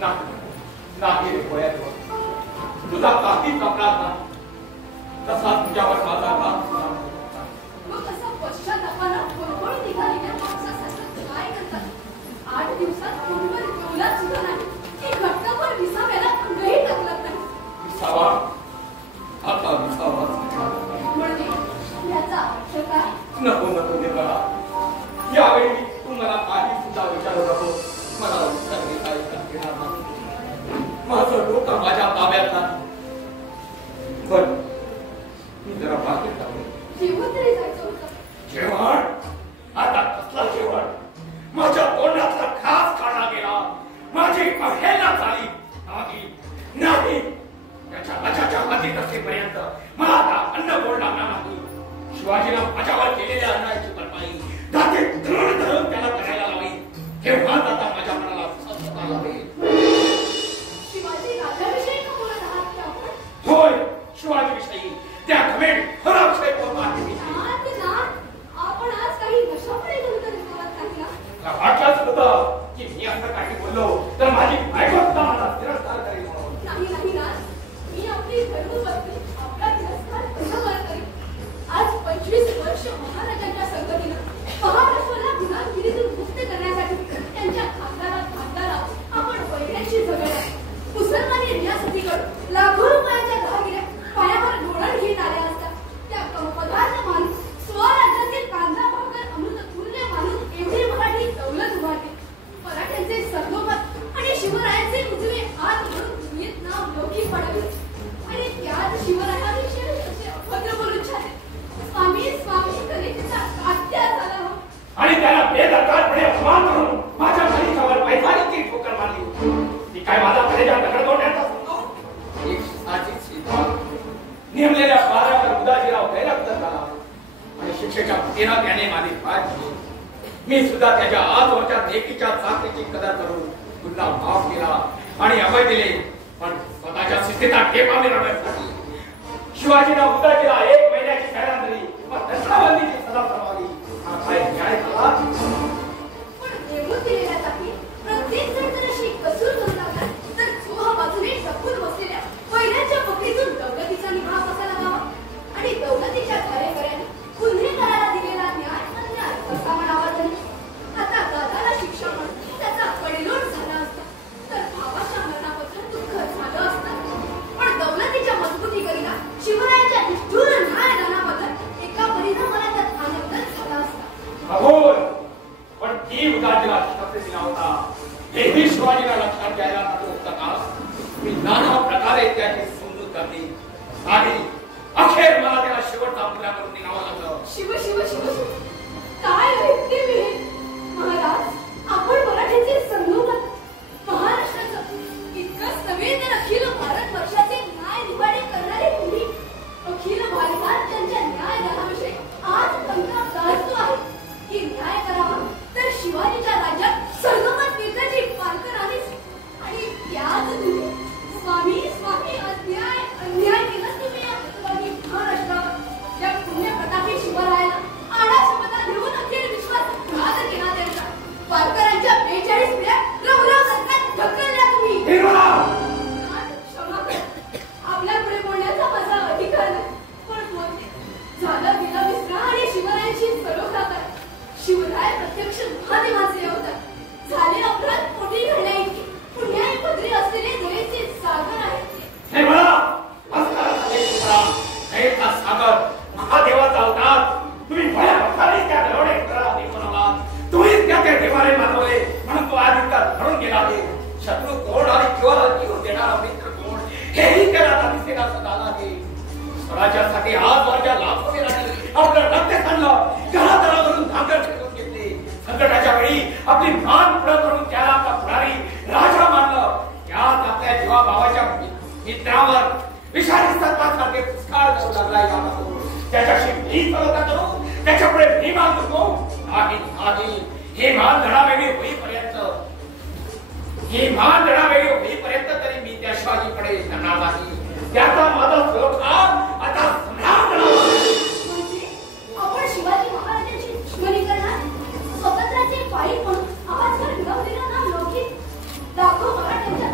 नाही रे पोयात तुझा काहीच अपराध नाही तसा तुझ्यावर माझा राग मग असा पश्चातापाला कोळकोळ निघालेल्या माणसासारखं काय करतात? 8 दिवसात पूर्व जेवलात सुद्धा नाही की घटकावर विसाव्याला अंगही टाकलं नाही. विसावा आता विसावा म्हणजे याचा अर्थ काय? नको नको निर्मला यावेळी तू मला काही सुद्धा विचारू नको. मला उत्तर देता येणार नाही. माझं डोकं माझ्या ताब्यात नाही. पण मी जरा बाहेर जाऊ. जेवण तरी जायचं होतं. जेवण आता कसला जेवण? माझ्या तोंडातला खास काढला गेला. माझी अहेला झाली नाही नाही त्याच्या माझ्या हातीत असेपर्यंत मला आता अन्न गोड लागणार नाही. शिवाजीनं माझ्यावर केलेल्या अन्यायाची भरपाई दाते धरून धरून त्याला करायला लावी. तेव्हा आता माझ्या मनाला स्वस्थता लावेल. शिवाजी राजाविषयी का बोलत आहात की आपण? होय शिवाजी विषयी त्या घमेंड हराक्षय बोलत आहे. आपण आज काही नशामुळे गुंतून बोलत नाही ना? वाटलंच होतं की मी असं काही बोललो तर माझी बायको मला तिरस्कार करेल म्हणून. नाही नाही ना, मी आपली धर्मपत्नी आपला तिरस्कार कसा बरं करीन? आज 25 वर्ष महाराजांच्या संगतीनं महाराष्ट्राला गुलामगिरीतून मुक्त करण्यासाठी त्यांच्या खासदारात आपण वैऱ्याशी झगडला. मुसलमानी रियासतीकडून लाखो रुपयाच्या दहागिऱ्या पायावर लोळण घेत आल्या असतात. त्या पदार्थ मानून स्वराज्यातील कांदा भाकर अमृत तुल्य मानून एवढी मराठी दौलत उभारली. मराठ्यांचे सरनोबत आणि शिवरायांचे उजवे हात धरून दुनियेत नाव लौकिक पडले. आणि त्यात शिवरायांविषयी असे अभद्र बोलून छाते. स्वामी स्वामी कलेचा कात्या झाला हो. आणि त्याला बेदरकारपणे अपमान करून माझ्या मालिकावर पैसाची ठोकर मारली. ती काय माझा कलेजा दगडवण्याचा समजून एक साची सीधा नेमलेल्या पारावर उदाजीराव गैरक्त झाला आणि शिक्षेच्या भीतीनं त्याने माझी पाय धरली. मी सुद्धा त्याच्या आजवरच्या लेकीच्या चाकरीची कदर करून पुन्हा माफ केला आणि अभय दिले. पण स्वतःच्या शिस्तीचा टेपा मिळवण्यासाठी शिवाजीला उदाजीला 1 महिन्याची कैरात दिली. मग दशराबंदीची सजा फरमावली. हा काय न्याय झाला? पण नेमून दिलेल्या जागी प्रत्येक जण जर अशी कसूर करू लागला तर चोहा बाजूने टपून बसलेल्या पहिल्याच्या पकडीतून दौलतीचा निभाव कसा लागावा? आणि दौलतीच्या कार्यकर्त्यांनी गुन्हेगाराला दिलेला न्याय अन्याय कसा म्हणावा तरी? आता दादाला शिक्षा म्हणून त्याचा पडलोट झाला असता तर भावाच्या मरणापत्र दुःख झालं असतं. पण दौलतीच्या मजबूतीकरिता शिवरायांच्या निष्ठुर न्यायदानाबद्दल एका परीनं मला त्यात आनंदच झाला असता. अगोल पण ती उदाजीला शब्द दिला होता हेही शिवाजीला लक्षात घ्यायला नको होतं का? मी नाना प्रकारे त्याची समजूत करते आणि अखेर मला त्याला शेवटचा पुरा करून निघावं लागलं. शिव शिव शिव शिव काय ऐकते मी हे? महाराज आपण मराठीचे संगोपन महाराष्ट्राचं इतकंच नव्हे तर अखिल भारतवर्षाचे न्याय निवाडे करणारे तुम्ही अखिल भारतात त्यांच्या न्यायदानाविषयी आज पंथा दासतो आहे की न्याय करावा तर शिवाजीच्या राज्यात संगमत नेत्याची पालकर आहेच. आणि त्यात तुम्ही स्वामी स्वामी अन्याय अन्याय केलाच तुम्ही या महाराष्ट्रावर. या पुण्य प्रतापी शिवरायाला आडा शपथा घेऊन अखेर विश्वासघात केला त्यांचा. पालकरांच्या 42 पिढ्या रवरव सरकार ढकलल्या तुम्ही. क्षमा करा, आपल्या पुढे बोलण्याचा माझा अधिकार नाही. पण बोलते झालं गेला विसरा आणि शिवरायांची सलोखा करा. शिवराय प्रत्यक्ष महादेवाचे अवतार झाले. अपराध पोटी घडल्या इतकी पुण्याई पदरी असलेले दयेचे सागर आहे. सागर महादेवाचा अवतार तुम्ही भया त्या दरोडे बनवला. तुम्हीच त्या देवाने मानवले म्हणून तो आज इतका धरून गेला आहे. शत्रू कोण आणि किंवा जीव देणारा मित्र कोण हेही त्याला दिसेना झाला आहे. स्वराज्यासाठी आजवरच्या लाखो वीरांनी आपलं रक्त खाल्लं. घरादारावरून धाकर फेकून घेतले. संकटाच्या वेळी आपली मान पुढे करून त्याला आपला पुढारी राजा मानलं. त्यात आपल्या जीवा भावाच्या मित्रावर विषारी सत्तासारखे पुष्काळ करू लागलाय. त्याच्याशी मी सलोखा करू त्याच्यापुढे मी मान नको नाही नाही. हे मान लढावेगळी होईपर्यंत तरी मी त्या शिवाजीकडे जाणार नाही. त्याचा माझा सलोखा आता सम्राट म्हणजे आपण शिवाजी महाराजांची दुश्मनी करणार? स्वतंत्राचे पायी म्हणून आवाज घालून नाव लौकिक लाखो मराठ्यांच्या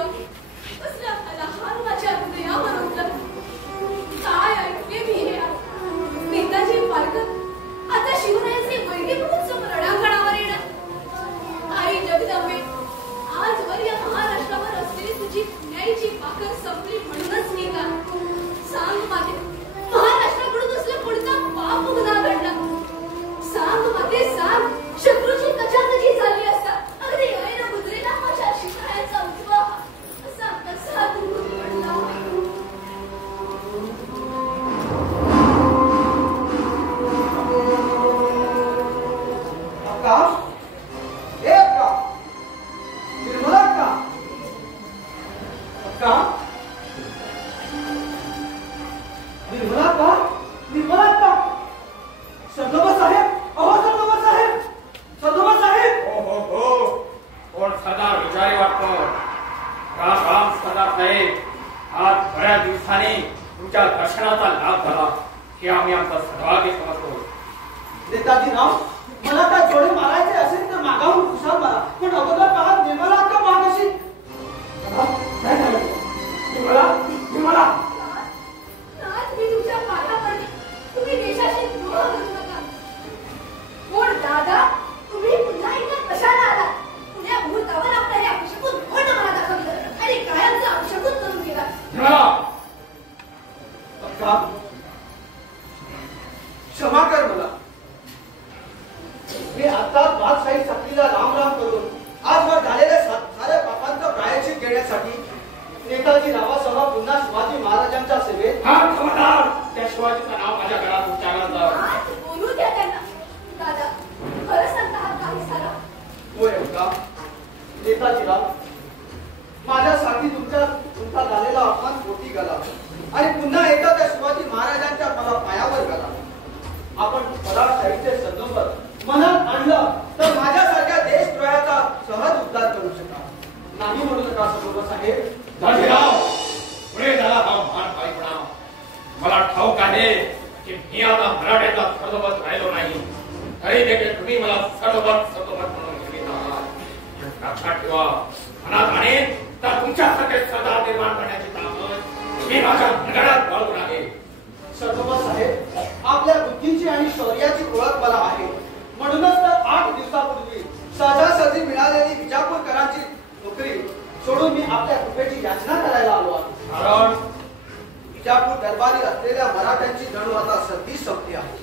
कसल्या लहान माझ्या हृदयावर उठलं. काय ऐकले मी हे आज. नेताजी पालखत आता शिवरायांचे वैरी बघून समोर रणांगणावर येणार. आई जगदंबे, आजवर या महाराष्ट्रावर असलेली तुझी न्यायाची पाकड संपली म्हणूनच मी का सांग माते, महाराष्ट्राकडून असला कोणता पाप गुन्हा घडला. सांग माते सांग, शत्रूची कचाकची झाली असता अगदी ऐन मुद्रेला माझ्या शिवरायांचा उजवा असा कसा दूर पडला. क्षमा कर मला. मी आता बादशाही साखळीला राम राम करून आजवर झालेल्या साऱ्या पापांचं प्रायश्चित घेण्यासाठी नेताजी रावासह पुन्हा शिवाजी महाराजांच्या सेवेत. त्या शिवाजीचं नाव माझ्या घरात उच्चारलं जावं. बोलू द्या त्यांना. दादा, खरं सांगता हा काही सारा? होय का नेताजी राव, माझ्यासाठी तुमचा झालेला अपमान पोटी गेला आणि पुन्हा एकदा त्या शिवाजी महाराजांच्या मला पायावर गेला. आपण पराशाहीचे संदोबत मनात आणलं तर माझ्यासारख्या देशद्रोहाचा सहज उद्धार करू शका नाही म्हणू नका सरोवर साहेब. पुढे झाला हा महान पायपणा. मला ठाऊक आहे की मी आता मराठ्याचा सर्वोबत राहिलो नाही, तरी देखील तुम्ही मला सर्वोबत म्हणून घेत आहात. लक्षात ठेवा, मनात आणेन तर तुमच्यासाठी सरदार निर्माण करण्याची ताकद मी माझ्या मनगडात बाळगून आहे. सरोवर साहेब, आपल्या बुद्धीची आणि शौर्याची ओळख मला आहे. म्हणूनच तर 8 दिवसापूर्वी सहजासहजी मिळालेली विजापूरकरांची नोकरी सोडून मी आपल्या कृपेची याचना करायला आलो आहे. कारण विजापूर दरबारी असलेल्या मराठ्यांची जणू आता सर्दी संपली आहे.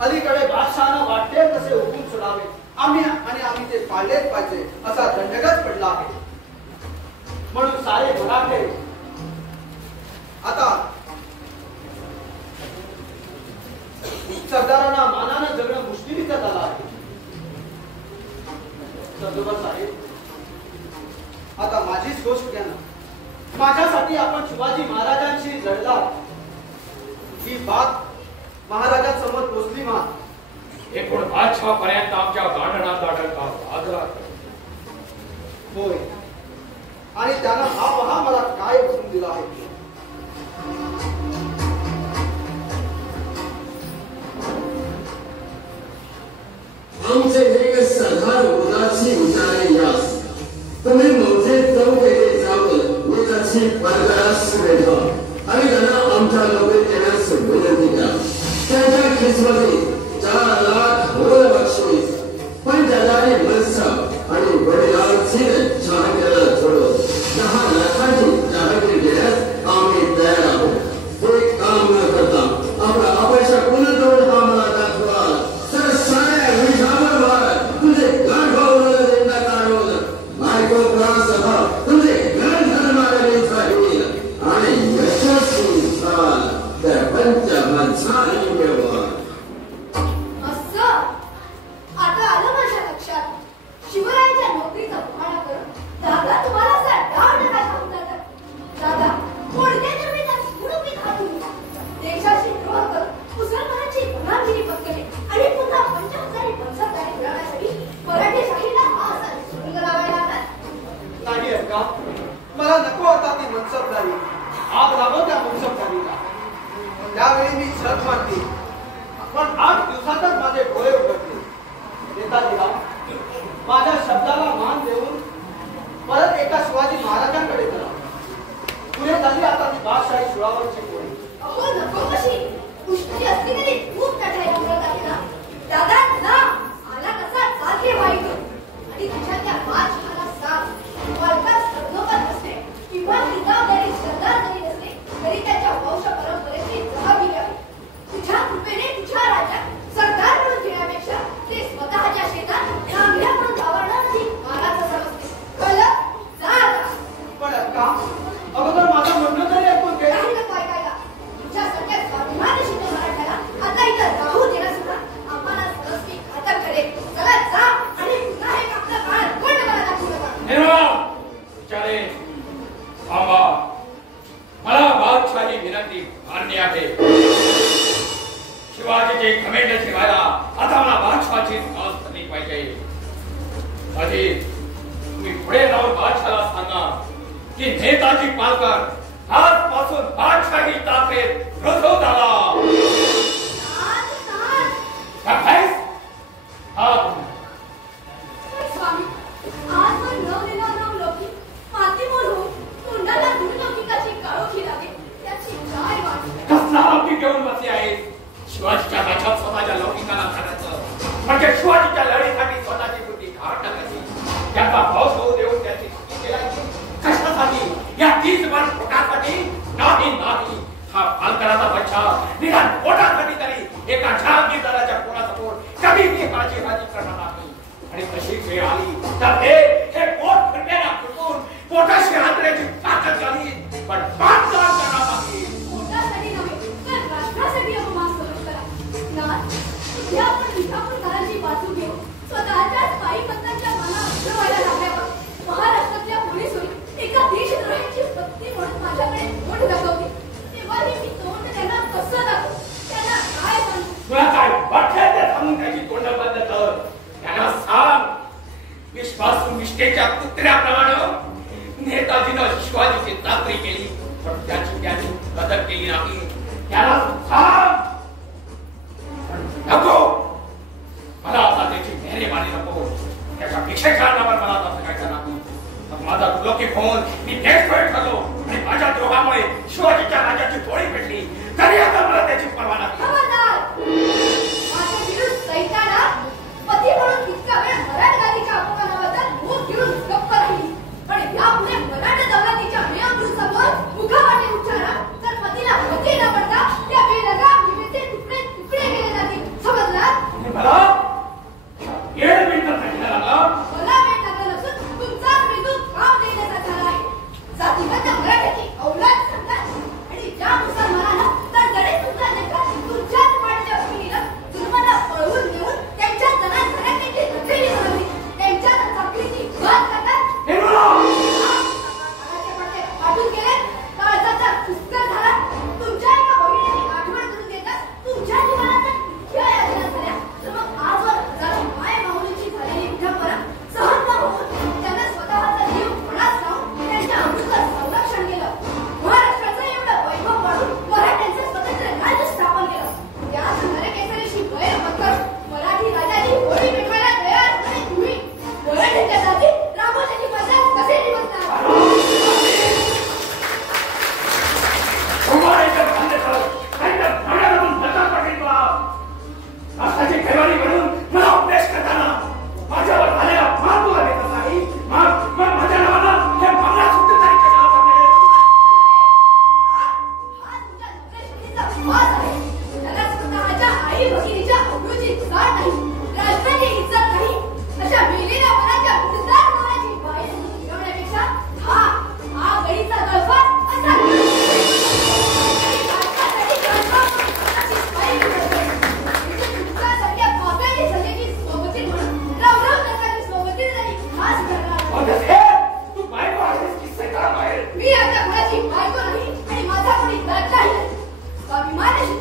अलीकडे बादशहानं वाटते तसे हुकूम सोडावे आम्ही ते पाळलेच पाहिजे असा दंडगच पडला आहे. म्हणून सारे मराठे आता सरदारांना मानानं जगणं मुश्किलीचं झालं आहे. सदोबर साहेब, आता माझीच गोष्ट घ्या ना. माझ्यासाठी आपण शिवाजी महाराजांशी लढला, ही बात महाराजांसमोर पोचली मा. एकूण बादशाहपर्यंत आमच्या भांडणात अडकता वाजला. होय, आणि त्यानं हा पहा मला काय हुकूम दिला आहे. आमचे एक सरदार उदासी उतारे यास तुम्ही मोठे चौकेले जाऊन उदासी परगास भेटा आणि त्यांना आमच्या नोकरीत येण्यास विनंती करा. त्यांच्या खिसमध्ये 4 लाख होल बक्षीस, पण त्याला मनसाब आणि वडिलांची जहागीर सोडून 10 लाखांची जहागीर देण्यास आम्ही तयार आहोत. हे काम न करता आपला अपयश पुनर्जोड आम्हाला दाखवा तर साऱ्या विषावर तुझे गाठ भावलं देता काढून बायको सभा तुझे घर धर्माला जाईल आणि यशस्वी झाल तर पंचमंचाने व्यवहार. असं आता आलं माझ्या लक्षात. शिवरायांच्या नोकरीचा उहाणा करून दादा तुम्हाला असा डाव नका सांगू दादा. दादा, कोणत्या निर्मितात सुडुपी घालून देशाशी द्रोह करून मुसलमानांची गुन्हागिरी पत्करली आणि पुन्हा 50,000 पंचाहत्तर मिळवण्यासाठी मराठी शाहीला हा असा सुरुंग लावायला आला. नाही का मला नको आता ती मनसबदारी. आग लावो त्या मनसबदारीला. त्यावेळी मी छत मारली, पण 8 दिवसातच माझे डोळे उघडले. नेताजीराव, माझ्या शब्दाला मान देऊन परत एका शिवाजी महाराजांकडे का? अगोदर माझं म्हणणं तरी ऐकून घे. काही नको ऐकायला. तुझ्यासारख्या स्वाभिमानी मराठ्याला आता इथं राहू देणं सुद्धा आम्हाला सरस्वती घातक ठरेल. चला जा आणि पुन्हा एक आपलं बाळ कोण मला दाखवू नका. विचारे थांबा. मला बादशाही विनंती मान्य आहे. शिवाजीचे खमेंड ठेवायला आता मला बादशाची आस झाली पाहिजे. आधी तुम्ही पुढे जाऊन बादशाला सांगा की नेताजी पालकर आजपासून बादशाही ताकद रजू झाला. स्वामी आजवर नव लोकी माती मोडून तोंडाला दुर्लौकिकाची काळोखी लागे त्याची काय वाट. कसला लौकिक घेऊन बसले आहे. शिवाजीच्या राज्यात स्वतःच्या लौकिकाला करायचं म्हणजे शिवाजीच्या लढीसाठी स्वतःची बुद्धी घाट टाकायची. त्याचा भाव होऊ देऊन त्याची चुकी केलायची. कशासाठी? या 30 वर्ष पोटासाठी नाही. हा पालकराचा बच्चा निदान पोटासाठी तरी एका जहागीरदाराच्या पोटासमोर कधीही माझी हाजी करणार नाही. आणि तशी वेळ आली तर हे पोट खंड्याला फुटून पोटाशी हातण्याची ताकद झाली. पण बांधकाम करणार नाही. पोटासाठी नव्हे तर राष्ट्रासाठी अपमान सहन करा. नाथ उद्या आपण विजापूरकरांची बाजू घेऊ. स्वतःच्याच पाईपत्रांच्या माना उतरवायला लागल्यावर महाराष्ट्रातल्या पोलिसोनी एका देशद्रोहीची पत्नी म्हणून माझ्याकडे बोट दाखवली. तेव्हाही मी तोंड त्यांना कसं दाखवू? त्यांना काय सांगू? तुला काय वाटलं ते सांगून त्याची तोंड बंद कर. त्यांना सांग विश्वासू निष्ठेच्या कुत्र्याप्रमाणे नेताजीनं शिवाजीची चाकरी केली पण त्याची कदर केली नाही. त्याला सांग. नको मला आता त्याची मेहरबानी नको. त्याच्या भिक्षेच्या नावावर मला आता सांगायचं नाही. माझा दुर्लौकिक होऊन मी देशद्रोही ठरलो आणि माझ्या द्रोहामुळे शिवाजीच्या राज्याची पोळी पेटली तरी आता मला त्याची पर्वा नाही. खबरदार! माझ्या विरुद्ध सैताना पती म्हणून इतका वेळ मराठगादीच्या अपमानाबद्दल मुख गिळून गप्प राहिली. पण यापुढे मराठा दौलतीच्या मेअमृतसमोर मुखावाटे उच्चारा तर पतीला पती न म्हणता त्या बेलगाम जीवेचे तुकडे तुकडे केले जातील. समजलात? मला येड मिनिटं सांगितलं लागला. मला वेळ लागला नसून तुमचाच मेंदू काम देण्याचा झाला आहे. जातीबद्ध मराठ्याची औलाद सांगतात आणि ज्या मुसलमानानं तर गणित तुमचा लेखा तुमच्याच पाठच्या पिढीला जुलमाला पळवून नेऊन त्यांच्या जनाधाराची हजेरी बनवली. त्यांच्या चाकरीची बात करतात. हे बोला. कानाचे पडदे फाटून गेले. काळजाचा ठुसका झाला. तुमच्या एका बहिणीने आठवण करून देतात तुमच्या जीवनात इतक्या यातना झाल्या तर मग आजवर हजारो माय माऊलीची झालेली विडंबना सहन न होऊन त्यांना स्वतःचा जीव पणास लावून त्यांच्या अमृताचं संरक्षण केलं. महाराष्ट्राचं एवढं वैभव वाढून मराठ्यांचं स्वतंत्र राज्य स्थापन केलं. त्याच नरकेसरीशी वैर पत्करून मराठी राजाची होळी पेटवायला तयार होणे तुम्ही मराठ्यांच्या जाती रामोजीची पद्धत कसे निवडणार? राष्ट्राची खेळवाडी म्हणून मला उपदेश करताना माझ्यावर झालेला मान तुला देत नाही. मग माझ्या नावाला हे बंगला सुट्टी तरी कशाला पडले? हा तुमच्या नोकरेश्वरीचा वास आहे. त्याला स्वतःच्या आई भगिनीच्या अब्रूची जाण नाही. राष्ट्राची इज्जत नाही. अशा मेलेल्या मनाच्या मुर्दार होण्याची बाहेर फिरवण्यापेक्षा हा गडीचा गळफास असा तू बायको आहेस की सेक्रा बाहेर? मी आता कोणाची बायको नाही आणि माझा कोणी दात नाही. स्वाभिमानाशी